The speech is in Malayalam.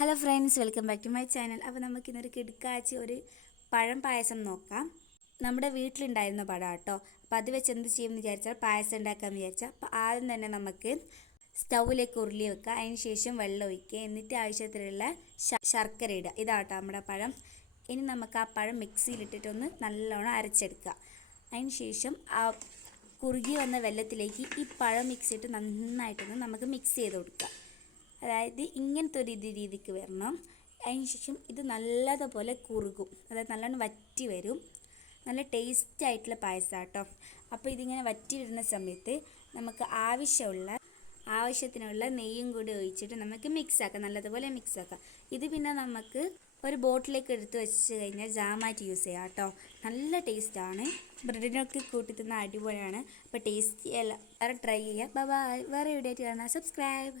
Hello friends, welcome back to my channel. അപ്പോൾ നമുക്കിന്നൊരു കിടുക്കാച്ചി ഒരു പഴം പായസം നോക്കാം. നമ്മുടെ വീട്ടിലുണ്ടായിരുന്ന പഴം കേട്ടോ. അപ്പോൾ അത് വെച്ച് എന്ത് ചെയ്യുമെന്ന് വിചാരിച്ചാൽ പായസം ഉണ്ടാക്കാമെന്ന് വിചാരിച്ചാൽ അപ്പോൾ ആദ്യം തന്നെ നമുക്ക് സ്റ്റൗവിലേക്ക് ഉരുളി വെക്കുക. അതിന് ശേഷം വെള്ളം ഒഴിക്കുക. എന്നിട്ട് ആവശ്യത്തിലുള്ള ശർക്കര ഇടുക. ഇതാട്ടോ നമ്മുടെ പഴം. ഇനി നമുക്ക് ആ പഴം മിക്സിയിലിട്ടിട്ടൊന്ന് നല്ലോണം അരച്ചെടുക്കുക. അതിന് ശേഷം ആ കുറുകി വന്ന വെള്ളത്തിലേക്ക് ഈ പഴം മിക്സ് ഇട്ട് നന്നായിട്ടൊന്ന് നമുക്ക് മിക്സ് ചെയ്ത് കൊടുക്കുക. അതായത് ഇങ്ങനത്തെ ഒരു രീതിക്ക് വരണം. അതിന് ശേഷം ഇത് നല്ലതുപോലെ കുറുകും, അതായത് നല്ലോണം വറ്റി വരും. നല്ല ടേസ്റ്റ് ആയിട്ടുള്ള പായസം കേട്ടോ. അപ്പോൾ ഇതിങ്ങനെ വറ്റി വരുന്ന സമയത്ത് നമുക്ക് ആവശ്യത്തിനുള്ള നെയ്യും കൂടി ഒഴിച്ചിട്ട് നമുക്ക് മിക്സാക്കാം, നല്ലതുപോലെ മിക്സാക്കാം. ഇത് പിന്നെ നമുക്ക് ഒരു ബോട്ടിലേക്ക് എടുത്ത് വെച്ച് കഴിഞ്ഞാൽ ജാമായിട്ട് യൂസ് ചെയ്യാം കേട്ടോ. നല്ല ടേസ്റ്റാണ്, ബ്രെഡിനൊക്കെ കൂട്ടി തിന്ന അടിപൊളിയാണ്. അപ്പോൾ ടേസ്റ്റി അല്ല, വേറെ ട്രൈ ചെയ്യുക. ബൈ. വേറെ വീഡിയോ ആയിട്ട് കാണാം. സബ്സ്ക്രൈബ്.